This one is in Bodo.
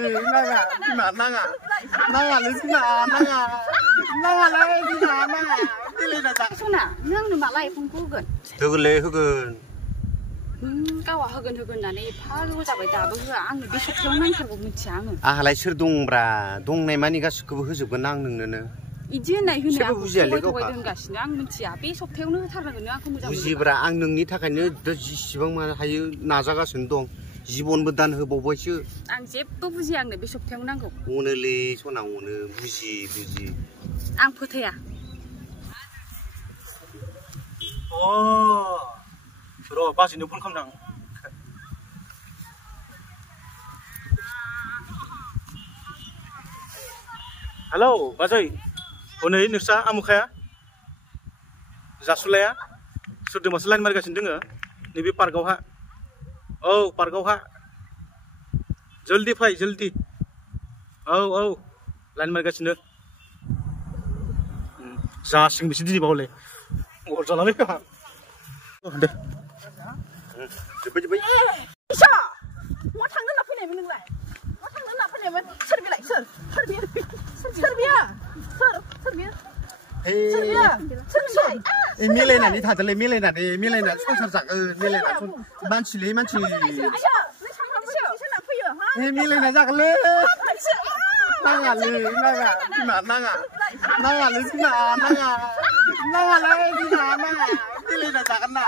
नाङा बिमा नाङा नाङालै बिमा नाङालै बिमा नाङा मिलायना जा सना नों आंनो माला फनखौ होगोन होगोनलै होगोन गावा होगोन होननानै एफा गोबाव जाबाय दाबो होआ आंनो बे सप्तायाव नांथारगौ मिथिया आङो आंहालाय सोर दंब्रा दंनाय मानि गासिखौबो होजोबगोन आं नोंनोनो इदि होननाय दोनगासिनो आं मिथिया बे सप्तायावनो होथारनांगोन नों आंखौ मोजां बुजिब्रा आं नोंनि थाखायनो जेसेबां हायो नाजागासिनो दं जिबनबो दान होबावबायसो आं जेबो बुजिया आंनो बे सप्तायावनो नांगौ अनोलै सना अनो बुजि आं फोथाया र' बाजैनो फन खालामदां हेलौ बाजै हनै नोंस्रा आमुखाया जासुलाया सोरदोंबासो लाइन मारिगासिनो दोङो नैबे पार्कआवहा औ पार्कआवहा जल्दि फै जल्दि औ लाइन मारिगासिनो जासिगोनसो दिनै बावले अरजालालै दे जोब्बाय इसा मा थांनो होनना फैनायमोन नोंलाय मा थांनो होनना फैनायमोन सोर बेलाय सोर बियो मिलायनानै थादोलै मिलायनानै संसार जागोन मिलायनानै मानसिलै मानसि मिलायना जागोनलै नाङालै बिमा नाङालै बिमा नाङालै बिमा नाङा मिलायना जागोन ना